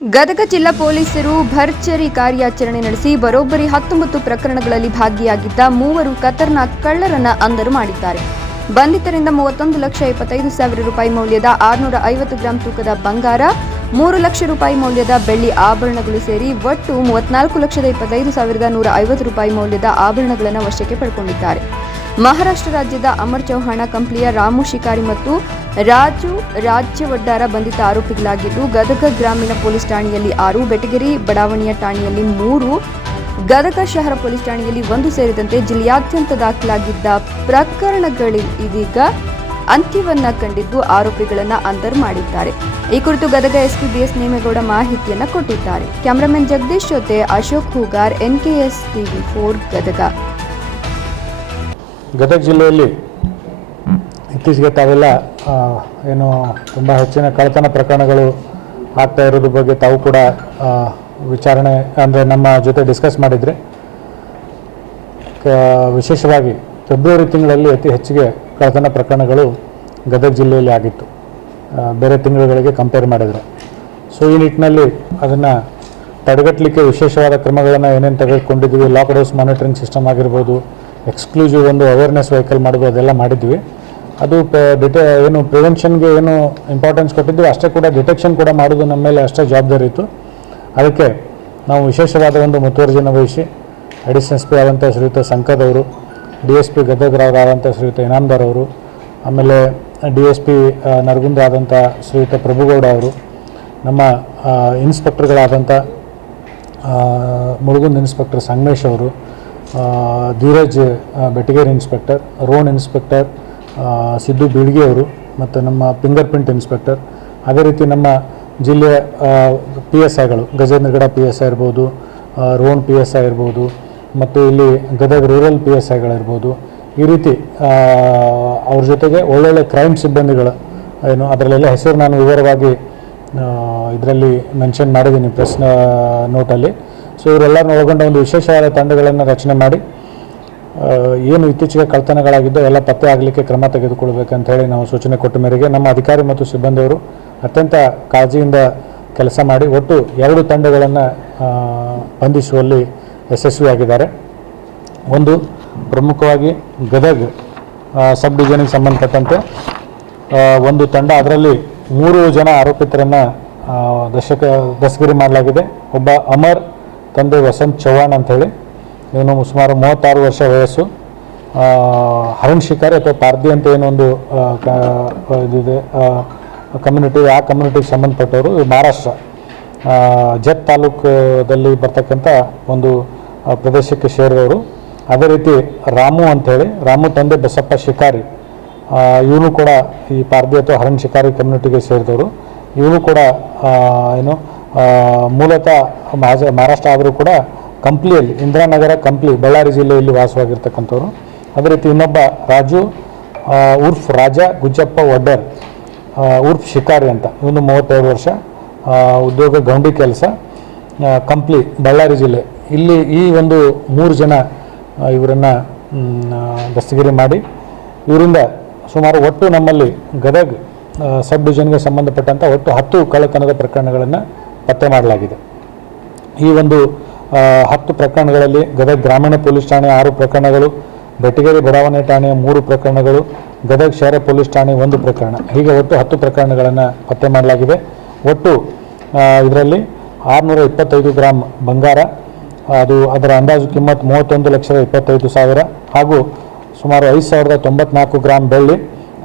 ಗದಗ ಜಿಲ್ಲಾ ಪೊಲೀಸರು ಭರ್ಜರಿ ಕಾರ್ಯಾಚರಣೆ ನಡೆಸಿ ಬರೋಬ್ಬರಿ ಹತ್ತೊಂಬತ್ತು ಪ್ರಕರಣಗಳಲ್ಲಿ ಭಾಗಿಯಾಗಿದ್ದ ಮೂವರು ಖತರ್ನಾಕ್ ಕಳ್ಳರನ್ನ ಅಂದರು ಮಾಡಿದ್ದಾರೆ. ಬಂಧಿತರಿಂದ ಮೂವತ್ತೊಂದು ಲಕ್ಷ ಇಪ್ಪತ್ತೈದು ಸಾವಿರ ರೂಪಾಯಿ ಮೌಲ್ಯದ ಆರುನೂರ ಐವತ್ತು ಗ್ರಾಂ ತೂಕದ ಬಂಗಾರ, ಮೂರು ಲಕ್ಷ ರೂಪಾಯಿ ಮೌಲ್ಯದ ಬೆಳ್ಳಿ ಆಭರಣಗಳು ಸೇರಿ ಒಟ್ಟು ಮೂವತ್ನಾಲ್ಕು ಲಕ್ಷದ ಇಪ್ಪತ್ತೈದು ಸಾವಿರದ ನೂರ ಐವತ್ತು ರೂಪಾಯಿ ಮೌಲ್ಯದ ಆಭರಣಗಳನ್ನು ವಶಕ್ಕೆ ಪಡ್ಕೊಂಡಿದ್ದಾರೆ. ಮಹಾರಾಷ್ಟ್ರ ರಾಜ್ಯದ ಅಮರ್ ಚೌಹಾಣ ಕಂಪ್ಲಿಯ ರಾಮು ಶಿಕಾರಿ ಮತ್ತು ರಾಜು, ರಾಜ್ಯ ವಡ್ಡಾರ ಬಂಧಿತ ಆರೋಪಿಗಳಾಗಿದ್ದು ಗದಗ ಗ್ರಾಮೀಣ ಪೊಲೀಸ್ ಠಾಣೆಯಲ್ಲಿ ಆರು, ಬೆಟಗೇರಿ ಬಡಾವಣೆಯ ಠಾಣೆಯಲ್ಲಿ ಮೂರು, ಗದಗ ಶಹರ ಪೊಲೀಸ್ ಠಾಣೆಯಲ್ಲಿ ಒಂದು ಸೇರಿದಂತೆ ಜಿಲ್ಲೆಯಾದ್ಯಂತ ದಾಖಲಾಗಿದ್ದ ಪ್ರಕರಣಗಳು ಇದೀಗ ಅಂತ್ಯವನ್ನ ಕಂಡಿದ್ದು ಆರೋಪಿಗಳನ್ನ ಅಂತರ್ ಮಾಡಿದ್ದಾರೆ. ಈ ಕುರಿತು ಗದಗ ಎಸ್ಪಿ ಬಿಎಸ್ ನೇಮೇಗೌಡ ಮಾಹಿತಿಯನ್ನ ಕೊಟ್ಟಿದ್ದಾರೆ. ಕ್ಯಾಮರಾಮನ್ ಜಗದೀಶ್ ಜೊತೆ Ashok Hoogar NKS TV four Gadag. Gadag ಜಿಲ್ಲೆಯಲ್ಲಿ ಇತ್ತೀಚೆಗೆ ತಾವೆಲ್ಲ ಏನು ತುಂಬ ಹೆಚ್ಚಿನ ಕಳ್ಳತನ ಪ್ರಕರಣಗಳು ಆಗ್ತಾ ಇರೋದ್ರ ಬಗ್ಗೆ ತಾವು ಕೂಡ ವಿಚಾರಣೆ, ಅಂದರೆ ನಮ್ಮ ಜೊತೆ ಡಿಸ್ಕಸ್ ಮಾಡಿದ್ರಿ ವಿಶೇಷವಾಗಿ ಫೆಬ್ರವರಿ ತಿಂಗಳಲ್ಲಿ ಅತಿ ಹೆಚ್ಚಿಗೆ ಕಳ್ಳತನ ಪ್ರಕರಣಗಳು ಗದಗ ಜಿಲ್ಲೆಯಲ್ಲಿ ಆಗಿತ್ತು. ಬೇರೆ ತಿಂಗಳುಗಳಿಗೆ ಕಂಪೇರ್ ಮಾಡಿದರೆ. ಸೊ ಈ ನಿಟ್ಟಿನಲ್ಲಿ ಅದನ್ನು ತಡೆಗಟ್ಟಲಿಕ್ಕೆ ವಿಶೇಷವಾದ ಕ್ರಮಗಳನ್ನು ಏನೇನು ತೆಗೆದುಕೊಂಡಿದ್ವಿ ಲಾಕ್ ಡೌಸ್ ಮಾನಿಟರಿಂಗ್ ಸಿಸ್ಟಮ್ ಆಗಿರ್ಬೋದು ಎಕ್ಸ್ಕ್ಲೂಸಿವ್ ಒಂದು ಅವೇರ್ನೆಸ್ ವೆಹಿಕಲ್ ಮಾಡೋದು ಅದೆಲ್ಲ ಮಾಡಿದ್ವಿ. ಅದು ಡಿಟೆ ಏನು ಪ್ರಿವೆನ್ಷನ್ಗೆ ಏನು ಇಂಪಾರ್ಟೆನ್ಸ್ ಕೊಟ್ಟಿದ್ದು, ಅಷ್ಟೇ ಕೂಡ ಡಿಟೆಕ್ಷನ್ ಕೂಡ ಮಾಡೋದು ನಮ್ಮ ಮೇಲೆ ಅಷ್ಟೇ ಜವಾಬ್ದಾರಿ ಇತ್ತು. ಅದಕ್ಕೆ ನಾವು ವಿಶೇಷವಾದ ಒಂದು ಮುತುವರ್ಜಿನ ವಹಿಸಿ ಅಡಿಷನ್ ಎಸ್ ಪಿ ಆದಂಥ ಶ್ರೀಯುತ ಸಂಕದ್ ಅವರು ಡಿ ಎಸ್ ಪಿ ಗದಗರಾದಂಥ ಶ್ರೀಯುತ ಇನಾಮ್ದಾರ್ ಅವರು, ಆಮೇಲೆ ಡಿ ಎಸ್ ಪಿ ನರಗುಂದ ಆದಂಥ ಶ್ರೀಯುತ ಪ್ರಭುಗೌಡ ಅವರು, ನಮ್ಮ ಇನ್ಸ್ಪೆಕ್ಟರ್ಗಳಾದಂಥ ಮುಳುಗುಂದ್ ಇನ್ಸ್ಪೆಕ್ಟರ್ ಸಂಗಮೇಶ್ ಅವರು ಧೀರಜ್ ಬೆಟಗೇರಿ ಇನ್ಸ್ಪೆಕ್ಟರ್ ರೋನ್ ಇನ್ಸ್ಪೆಕ್ಟರ್ ಸಿದ್ದು ಬೀಳ್ಗಿ ಅವರು ಮತ್ತು ನಮ್ಮ ಫಿಂಗರ್ ಪ್ರಿಂಟ್ ಇನ್ಸ್ಪೆಕ್ಟರ್. ಅದೇ ರೀತಿ ನಮ್ಮ ಜಿಲ್ಲೆಯ ಪಿ ಎಸ್ ಐಗಳು ಗಜೇಂದ್ರಗಡ ಪಿ ಎಸ್ ಐ ಇರ್ಬೋದು ರೋಣ್ ಪಿ ಎಸ್ ಐ ಇರ್ಬೋದು, ಮತ್ತು ಇಲ್ಲಿ ಗದಗ ರೂರಲ್ ಪಿ ಎಸ್ ಐಗಳಿರ್ಬೋದು ಈ ರೀತಿ ಅವ್ರ ಜೊತೆಗೆ ಒಳ್ಳೊಳ್ಳೆ ಕ್ರೈಮ್ ಸಿಬ್ಬಂದಿಗಳು, ಏನು, ಅದರಲ್ಲೆಲ್ಲ ಹೆಸರು ನಾನು ವಿವರವಾಗಿ ಇದರಲ್ಲಿ ಮೆನ್ಷನ್ ಮಾಡಿದ್ದೀನಿ ಪ್ರೆಸ್ ನೋಟಲ್ಲಿ ಸೊ ಇವರೆಲ್ಲರನ್ನ ಒಳಗೊಂಡ ಒಂದು ವಿಶೇಷವಾದ ತಂಡಗಳನ್ನು ರಚನೆ ಮಾಡಿ ಏನು ಇತ್ತೀಚೆಗೆ ಕಳ್ತನಗಳಾಗಿದ್ದೋ ಎಲ್ಲ ಪತ್ತೆ ಆಗಲಿಕ್ಕೆ ಕ್ರಮ ತೆಗೆದುಕೊಳ್ಬೇಕಂತ ಹೇಳಿ ನಾವು ಸೂಚನೆ ಕೊಟ್ಟ ಮೇರೆಗೆ ನಮ್ಮ ಅಧಿಕಾರಿ ಮತ್ತು ಸಿಬ್ಬಂದಿಯವರು ಅತ್ಯಂತ ಕಾಳಜಿಯಿಂದ ಕೆಲಸ ಮಾಡಿ ಒಟ್ಟು ಎರಡು ತಂಡಗಳನ್ನು ಬಂಧಿಸುವಲ್ಲಿ ಯಶಸ್ವಿಯಾಗಿದ್ದಾರೆ. ಒಂದು ಪ್ರಮುಖವಾಗಿ ಗದಗ್ ಸಬ್ ಡಿವಿಷನ್ಗೆ ಸಂಬಂಧಪಟ್ಟಂತೆ ಒಂದು ತಂಡ ಅದರಲ್ಲಿ ಮೂರು ಜನ ಆರೋಪಿತರನ್ನು ದಶಕ, ದಸ್ಗಿರಿ ಮಾಡಲಾಗಿದೆ. ಒಬ್ಬ ಅಮರ್, ತಂದೆ ವಸಂತ್ ಚೌಹಾಣ್ ಅಂಥೇಳಿ ಇವನು ಸುಮಾರು ಮೂವತ್ತಾರು ವರ್ಷ ವಯಸ್ಸು. ಹರಣ್ ಶಿಕಾರಿ ಅಥವಾ ಪಾರ್ದಿ ಅಂತ ಏನೊಂದು ಇದಿದೆ ಕಮ್ಯುನಿಟಿ ಆ ಕಮ್ಯುನಿಟಿಗೆ ಸಂಬಂಧಪಟ್ಟವರು ಮಹಾರಾಷ್ಟ್ರ. ಜತ್ ತಾಲೂಕದಲ್ಲಿ ಬರ್ತಕ್ಕಂಥ ಒಂದು ಪ್ರದೇಶಕ್ಕೆ ಸೇರಿದವರು. ಅದೇ ರೀತಿ ರಾಮು ಅಂಥೇಳಿ ರಾಮು ತಂದೆ ಬಸಪ್ಪ ಶಿಕಾರಿ. ಇವನು ಕೂಡ ಈ ಪಾರ್ದಿ ಅಥವಾ ಹರಣ್ ಶಿಕಾರಿ ಕಮ್ಯುನಿಟಿಗೆ ಸೇರಿದವರು. ಇವನು ಕೂಡ ಏನು ಮೂಲತಃ ಮಹಾರಾಷ್ಟ್ರ ಆದರೂ ಕೂಡ ಕಂಪ್ಲಿಯಲ್ಲಿ, ಇಂದಿರಾನಗರ ಕಂಪ್ಲಿ, ಬಳ್ಳಾರಿ ಜಿಲ್ಲೆಯಲ್ಲಿ ವಾಸವಾಗಿರ್ತಕ್ಕಂಥವ್ರು. ಅದೇ ರೀತಿ ಇನ್ನೊಬ್ಬ ರಾಜು ಉರ್ಫ್ ರಾಜ ಗುಜ್ಜಪ್ಪ ಒಡ್ಡರ್. ಉರ್ಫ್ ಶಿಕಾರಿ ಅಂತ, ಇವನು ಮೂವತ್ತೆರಡು ವರ್ಷ. ಉದ್ಯೋಗ ಗೌಂಡಿ ಕೆಲಸ. ಕಂಪ್ಲಿ, ಬಳ್ಳಾರಿ ಜಿಲ್ಲೆ. ಇಲ್ಲಿ ಈ ಒಂದು ಮೂರು ಜನ ಇವರನ್ನು ದಸ್ತಗಿರಿ ಮಾಡಿ, ಇವರಿಂದ ಸುಮಾರು ಒಟ್ಟು ನಮ್ಮಲ್ಲಿ ಗದಗ್ ಸಬ್ ಡಿವಿಷನ್ಗೆ ಸಂಬಂಧಪಟ್ಟಂಥ ಒಟ್ಟು ಹತ್ತು ಕಳ್ಳತನದ ಪ್ರಕರಣಗಳನ್ನು ಪತ್ತೆ ಮಾಡಲಾಗಿದೆ. ಈ ಒಂದು ಹತ್ತು ಪ್ರಕರಣಗಳಲ್ಲಿ ಗದಗ ಗ್ರಾಮೀಣ ಪೊಲೀಸ್ ಠಾಣೆ ಆರು ಪ್ರಕರಣಗಳು ಬೆಟಗೇರಿ ಬಡಾವಣೆ ಠಾಣೆಯ ಮೂರು ಪ್ರಕರಣಗಳು, ಗದಗ ಶಹರ ಪೊಲೀಸ್ ಠಾಣೆ ಒಂದು ಪ್ರಕರಣ. ಹೀಗೆ ಒಟ್ಟು ಹತ್ತು ಪ್ರಕರಣಗಳನ್ನು ಪತ್ತೆ ಮಾಡಲಾಗಿದೆ. ಒಟ್ಟು ಇದರಲ್ಲಿ ಆರುನೂರ ಇಪ್ಪತ್ತೈದು ಗ್ರಾಮ್ ಬಂಗಾರ, ಅದು ಅದರ ಅಂದಾಜು ಕಿಮ್ಮತ್ತು ಮೂವತ್ತೊಂದು ಲಕ್ಷದ ಇಪ್ಪತ್ತೈದು ಸಾವಿರ ಹಾಗೂ ಸುಮಾರು ಐದು ಸಾವಿರದ ತೊಂಬತ್ನಾಲ್ಕು ಗ್ರಾಮ್ ಬೆಳ್ಳಿ,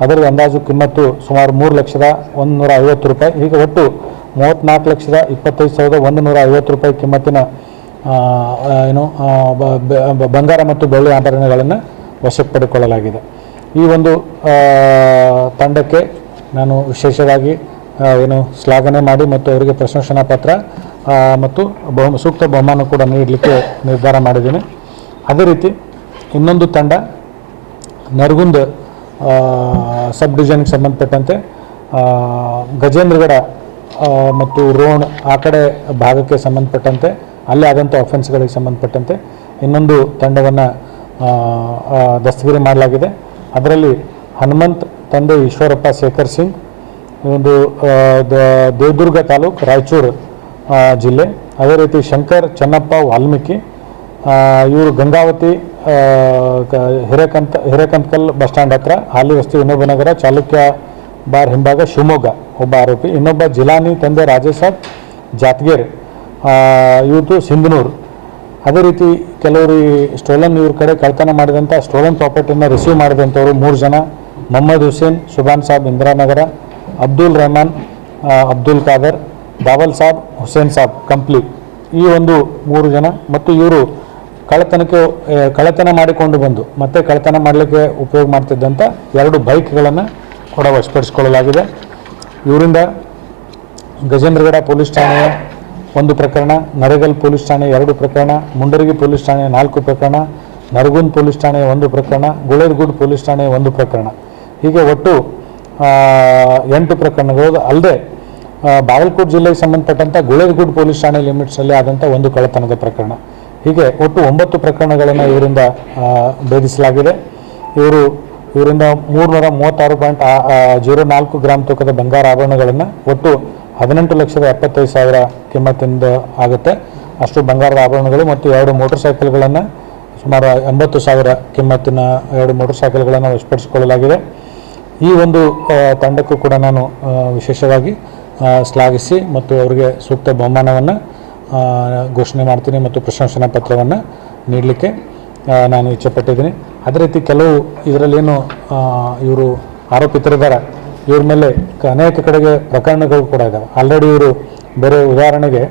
ಅದರ ಅಂದಾಜು ಕಿಮ್ಮತ್ತು ಸುಮಾರು ಮೂರು ಲಕ್ಷದ ಒಂದು ನೂರ ಐವತ್ತು ರೂಪಾಯಿ. ಹೀಗೆ ಒಟ್ಟು ಮೂವತ್ತ್ನಾಲ್ಕು ಲಕ್ಷದ ಇಪ್ಪತ್ತೈದು ಸಾವಿರದ ಒಂದು ನೂರ ಐವತ್ತು ರೂಪಾಯಿ ಕಿಮ್ಮತ್ತಿನ ಏನು ಬಂಗಾರ ಮತ್ತು ಬೆಳ್ಳಿ ಆಭರಣಗಳನ್ನು ವಶಕ್ಕೆ ಪಡೆದುಕೊಳ್ಳಲಾಗಿದೆ ಈ ಒಂದು ತಂಡಕ್ಕೆ ನಾನು ವಿಶೇಷವಾಗಿ ಏನು, ಶ್ಲಾಘನೆ ಮಾಡಿ ಮತ್ತು ಅವರಿಗೆ ಪ್ರಶಂಸನಾ ಪತ್ರ ಮತ್ತು ಬಹು, ಸೂಕ್ತ ಬಹುಮಾನ ಕೂಡ ನೀಡಲಿಕ್ಕೆ ನಿರ್ಧಾರ ಮಾಡಿದ್ದೀನಿ. ಅದೇ ರೀತಿ, ಇನ್ನೊಂದು ತಂಡ, ನರಗುಂದ ಸಬ್ ಡಿವಿಷನ್ಗೆ ಸಂಬಂಧಪಟ್ಟಂತೆ ಗಜೇಂದ್ರಗಡ ಮತ್ತು ರೋಣ, ಆ ಕಡೆ ಭಾಗಕ್ಕೆ ಸಂಬಂಧಪಟ್ಟಂತೆ ಅಲ್ಲೇ ಆದಂಥ ಅಫೆನ್ಸ್ಗಳಿಗೆ ಸಂಬಂಧಪಟ್ಟಂತೆ ಇನ್ನೊಂದು ತಂಡವನ್ನು ದಸ್ತಗಿರಿ ಮಾಡಲಾಗಿದೆ. ಅದರಲ್ಲಿ ಹನುಮಂತ್, ತಂದೆ ಈಶ್ವರಪ್ಪ ಶೇಖರ್ ಸಿಂಗ್ ಒಂದು ದೇವದುರ್ಗ ತಾಲೂಕು ರಾಯಚೂರು ಜಿಲ್ಲೆ. ಅದೇ ರೀತಿ ಶಂಕರ್, ಚನ್ನಪ್ಪ, ವಾಲ್ಮೀಕಿ ಇವರು ಗಂಗಾವತಿ ಹಿರೇಕಂತ, ಹಿರೇಕಂತಕಲ್ ಬಸ್ ಸ್ಟ್ಯಾಂಡ್ ಹತ್ರ, ಹಾಲಿ ವಸ್ತು ವಿನೋಬ ನಗರ, ಚಾಲುಕ್ಯ ಬಾರ್ ಹಿಂಭಾಗ ಶಿವಮೊಗ್ಗ, ಒಬ್ಬ ಆರೋಪಿ. ಇನ್ನೊಬ್ಬ ಜಿಲಾನಿ ತಂದೆ ರಾಜೇಶ್ ಜಾತ್ಗೇರ್. ಇವತ್ತು ಸಿಂಧನೂರು. ಅದೇ ರೀತಿ ಕೆಲವರು ಈ ಸ್ಟೋಲನ್ ಇವ್ರ ಕಡೆ ಕಳ್ತನ ಮಾಡಿದಂಥ ಸ್ಟೋಲನ್ ಪ್ರಾಪರ್ಟಿಯನ್ನು ರಿಸೀವ್ ಮಾಡಿದಂಥವ್ರು ಮೂರು ಜನ. ಮೊಹಮ್ಮದ್ ಹುಸೇನ್ ಸುಬಾನ್ ಸಾಬ್, ಇಂದಿರಾನಗರ, ಅಬ್ದುಲ್ ರೆಹಮಾನ್ ಅಬ್ದುಲ್ ಖಾದರ್ ಬಾಬಲ್ ಸಾಬ್, ಹುಸೇನ್ ಸಾಬ್ ಕಂಪ್ಲಿ ಈ ಒಂದು ಮೂರು ಜನ ಮತ್ತು ಇವರು ಕಳ್ಳತನಕ್ಕೆ ಕಳತನ ಮಾಡಿಕೊಂಡು ಬಂದು ಮತ್ತೆ ಕಳ್ಳತನ ಮಾಡಲಿಕ್ಕೆ ಉಪಯೋಗ ಮಾಡ್ತಿದ್ದಂಥ ಎರಡು ಬೈಕ್ಗಳನ್ನು ಕೂಡ ವಶಪಡಿಸಿಕೊಳ್ಳಲಾಗಿದೆ. ಇವರಿಂದ ಗಜೇಂದ್ರಗಡ ಪೊಲೀಸ್ ಠಾಣೆಯ ಒಂದು ಪ್ರಕರಣ, ನರೇಗಲ್ ಪೊಲೀಸ್ ಠಾಣೆ ಎರಡು ಪ್ರಕರಣ, ಮುಂಡರಗಿ ಪೊಲೀಸ್ ಠಾಣೆ ನಾಲ್ಕು ಪ್ರಕರಣ ನರಗುಂದ್ ಪೊಲೀಸ್ ಠಾಣೆ ಒಂದು ಪ್ರಕರಣ, ಗುಳೇರ್ಗೂಡ್ ಪೊಲೀಸ್ ಠಾಣೆ ಒಂದು ಪ್ರಕರಣ. ಹೀಗೆ ಒಟ್ಟು ಎಂಟು ಪ್ರಕರಣಗಳು ಅಲ್ಲದೆ ಬಾಗಲಕೋಟೆ ಜಿಲ್ಲೆಗೆ ಸಂಬಂಧಪಟ್ಟಂಥ ಗುಳೇರ್ಗುಡ್ ಪೊಲೀಸ್ ಠಾಣೆ ಲಿಮಿಟ್ಸಲ್ಲಿ ಆದಂಥ ಒಂದು ಕಳ್ಳತನದ ಪ್ರಕರಣ. ಹೀಗೆ ಒಟ್ಟು ಒಂಬತ್ತು ಪ್ರಕರಣಗಳನ್ನು ಇವರಿಂದ ಭೇದಿಸಲಾಗಿದೆ. ಇವರು, ಇವರಿಂದ ಮೂರ್ನೂರ ಮೂವತ್ತಾರು ಪಾಯಿಂಟ್ ಜೀರೋ ನಾಲ್ಕು ಗ್ರಾಮ್ ತೂಕದ ಬಂಗಾರ ಆಭರಣಗಳನ್ನು ಒಟ್ಟು ಹದಿನೆಂಟು ಲಕ್ಷದ ಎಪ್ಪತ್ತೈದು ಸಾವಿರ ಕಿಮ್ಮತ್ತಿಂದ ಆಗುತ್ತೆ. ಅಷ್ಟು ಬಂಗಾರದ ಆಭರಣಗಳು ಮತ್ತು ಎರಡು ಮೋಟರ್ ಸೈಕಲ್ಗಳನ್ನು ಸುಮಾರು ಎಂಬತ್ತು ಸಾವಿರ ಕಿಮ್ಮತ್ತಿನ ಎರಡು ಮೋಟರ್ ಸೈಕಲ್ಗಳನ್ನು ವಶಪಡಿಸಿಕೊಳ್ಳಲಾಗಿದೆ. ಈ ಒಂದು ತಂಡಕ್ಕೂ ಕೂಡ ನಾನು ವಿಶೇಷವಾಗಿ ಶ್ಲಾಘಿಸಿ ಮತ್ತು ಅವರಿಗೆ ಸೂಕ್ತ ಬಹುಮಾನವನ್ನು ಘೋಷಣೆ ಮಾಡ್ತೀನಿ ಮತ್ತು ಪ್ರಶಂಸನಾ ಪತ್ರವನ್ನು ನೀಡಲಿಕ್ಕೆ ನಾನು ಇಚ್ಛೆಪಟ್ಟಿದ್ದೀನಿ. ಅದೇ ರೀತಿ ಕೆಲವು ಇದರಲ್ಲೇನು ಇವರು ಆರೋಪಿತರಿದ್ದಾರೆ ಇವ್ರ ಮೇಲೆ ಅನೇಕ ಕಡೆಗೆ ಪ್ರಕರಣಗಳು ಕೂಡ ಇದ್ದಾವೆ ಆಲ್ರೆಡಿ ಇವರು ಬೇರೆ ಉದಾಹರಣೆಗೆ